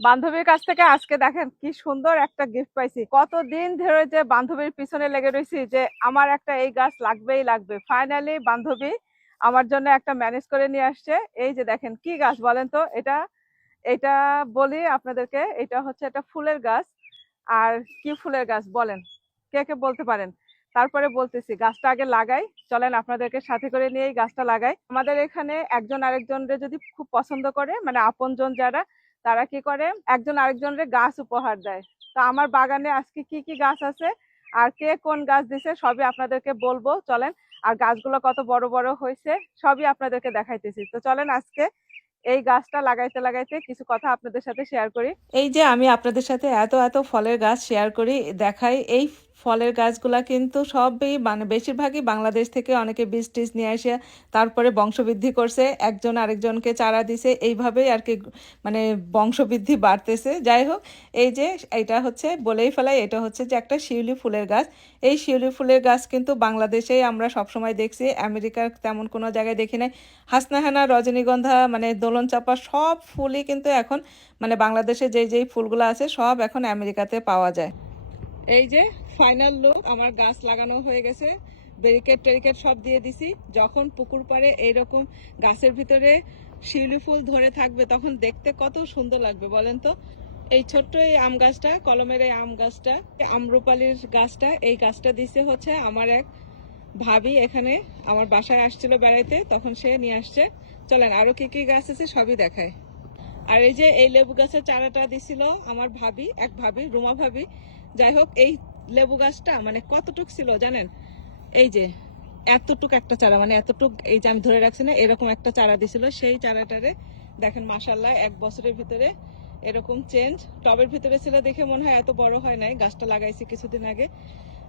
বান্ধবীর কাছ থেকে আজকে দেখেন কি সুন্দর একটা গিফট পাইছি। কতদিন ধরে যে বান্ধবীর পিছনে লেগে রয়েছি যে আমার একটা এই গাছ লাগবেই লাগবে। ফাইনালি বান্ধবী আমার জন্য একটা ম্যানেজ করে নিয়ে আসছে। এই যে দেখেন কি গাছ বলেন তো? এটা এটা বলি আপনাদেরকে, এটা হচ্ছে একটা ফুলের গাছ। আর কি ফুলের গাছ বলেন? কে কে বলতে পারেন? তারপরে বলতেছি, গাছটা আগে লাগাই। চলেন আপনাদেরকে সাথে করে নিয়ে গাছটা লাগাই। আমাদের এখানে একজন আরেকজনরে যদি খুব পছন্দ করে মানে আপনজন যারা তারা কি করে? একজন আরেকজনরে গাছ উপহার দেয়। তো আমার বাগানে আজকে কি কি গাছ আছে আর কে কোন গাছ দিছে সবই আপনাদেরকে বলব, চলেন। আর গাছগুলো কত বড় বড় হয়েছে সবই আপনাদেরকে দেখাইতেছি। তো চলেন আজকে এই গাছটা লাগাইতে লাগাইতে কিছু কথা আপনাদের সাথে শেয়ার করি। এই যে আমি আপনাদের সাথে এত এত ফলের গাছ শেয়ার করি, দেখাই এই ফলের গাছগুলা কিন্তু সবই মানে বেশিরভাগই বাংলাদেশ থেকে অনেকে বীজ টিজ নিয়ে আসে, তারপরে বংশবৃদ্ধি করছে, একজন আরেকজনকে চারা দিছে, এইভাবেই আর কি মানে বংশবৃদ্ধি বাড়তেছে। যাই হোক, এই যে এটা হচ্ছে বলেই ফেলাই, এটা হচ্ছে যে একটা শিউলি ফুলের গাছ। এই শিউলি ফুলের গাছ কিন্তু বাংলাদেশেই আমরা সবসময় দেখছি, আমেরিকার তেমন কোনো জায়গায় দেখি নাই। হাসনাহানা, রজনীগন্ধা মানে দোলন চাপা সব ফুলই কিন্তু এখন মানে বাংলাদেশে যেই যেই ফুলগুলো আছে সব এখন আমেরিকাতে পাওয়া যায়। এই যে ফাইনাল লুক আমার গাছ লাগানো হয়ে গেছে। ব্যারিকেড টেরিকেড সব দিয়ে দিছি। যখন পুকুর পাড়ে এইরকম গাছের ভিতরে শিউলি ফুল ধরে থাকবে, তখন দেখতে কত সুন্দর লাগবে, বলেন তো? এই ছোট্ট এই আম গাছটা, কলমের এই আম গাছটা, আমরুপালির গাছটা, এই গাছটা দিছে হচ্ছে আমার এক ভাবি এখানে। আমার বাসায় আসছিল বেড়াইতে, তখন সে নিয়ে আসছে। চলেন, আরও কি কি গাছ আছে সবই দেখায় আর এই যে এই লেবু গাছের চারাটা দিছিল আমার ভাবি, এক ভাবি, রুমা ভাবি। যাই হোক এই লেবু গাছটা মানে কতটুক ছিল জানেন? এই যে, এতটুক একটা চারা মানে এতটুক এই যে আমি ধরে রাখছি না, এরকম একটা চারা দিছিল। সেই চারাটারে দেখেন মাসাল্লাহ এক বছরের ভিতরে এরকম চেঞ্জ টবের ভিতরে ছিল দেখে মনে হয় এত বড় হয় নাই। গাছটা লাগাইছি কিছুদিন আগে।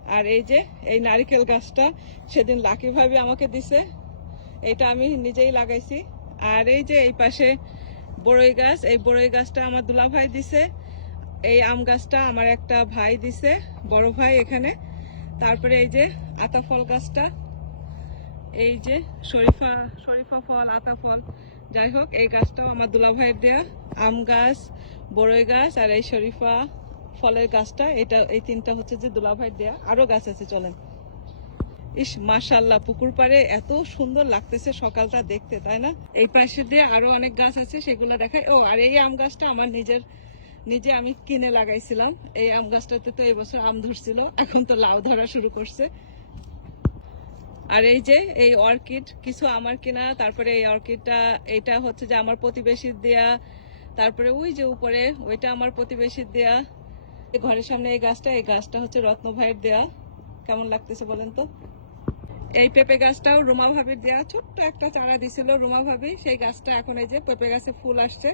আর এই যে, এই নারিকেল গাছটা সেদিন লাকি ভাবি আমাকে দিছে। এটা আমি নিজেই লাগাইছি। আর এই যে, এই পাশে বড়ই গাছ, এই বড়ই গাছটা আমার দুলাভাই দিছে। এই আম গাছটা আমার একটা ভাই দিছে, বড় ভাই এখানে। তারপরে এই যে আতা ফল গাছটা, এই যে শরীফা শরীফা ফল, আতা ফল। যাই হোক, এই গাছটাও আমার দুলা ভাইয়ের দেয়া। আম গাছ, বড়ই গাছ আর এই শরীফা ফলের গাছটা, এটা, এই তিনটা হচ্ছে যে দুলা ভাইয়ের দেয়া। আরও গাছ আছে, চলেন। ইস মাশাল্লাহ পুকুর পাড়ে এত সুন্দর লাগতেছে সকালটা দেখতে, তাই না? এই পাশে দিয়ে আরও অনেক গাছ আছে, সেগুলো দেখায় ও, আর এই আম গাছটা আমার নিজের নিজে আমি কিনে লাগাইছিলাম। এই আম গাছটাতে তো এবছর আম ধরছিল, এখন তো লাউ ধরা শুরু করছে। আর এই যে, এই অর্কিড, কিছু আমার কিনা, তারপরে এই অর্কিডটা, এটা হচ্ছে যে আমার প্রতিবেশীর দেয়া, তারপরে ওই যে উপরে, ওইটা আমার প্রতিবেশীর দেয়া। ঘরের সামনে এই গাছটা এই গাছটা হচ্ছে রত্ন ভাইয়ের দেয়া। কেমন লাগতেছে বলেন তো? এই পেঁপে গাছটাও রুমা ভাবির দেয়া, ছোট্ট একটা চারা দিছিল রুমা ভাবি। সেই গাছটা এখন এই যে পেঁপে গাছে ফুল আসছে।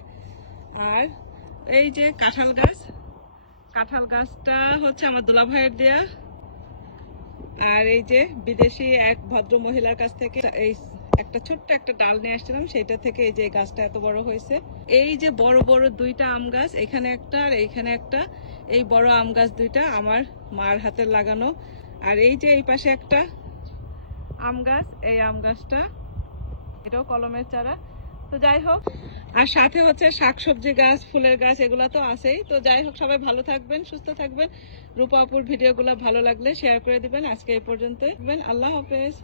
আর এই যে কাঁঠাল গাছ। কাঁঠাল গাছটা হচ্ছে আমার দোলা ভাইয়ের দেয়া। আর এই যে বিদেশি এক ভদ্র মহিলার কাছ থেকে এই একটা ছোট্ট একটা ডাল নিয়ে আসছিলাম সেটা থেকে এই যে গাছটা এত বড় হয়েছে। এই যে বড় বড় দুইটা আম গাছ, এখানে একটা আর এইখানে একটা। এই বড় আম গাছ দুইটা আমার মার হাতের লাগানো। আর এই যে এই পাশে একটা আম গাছ, এই আম গাছটা, এটাও কলমের চারা। তো যাই হোক আর সাথে হচ্ছে শাকসবজি গাছ, ফুলের গাছ, এগুলো তো আছেই। তো যাই হোক, সবাই ভালো থাকবেন, সুস্থ থাকবেন। রূপা আপুর ভিডিওগুলো ভালো লাগলে শেয়ার করে দিবেন। আজকে এই পর্যন্ত আল্লাহ হাফেজ।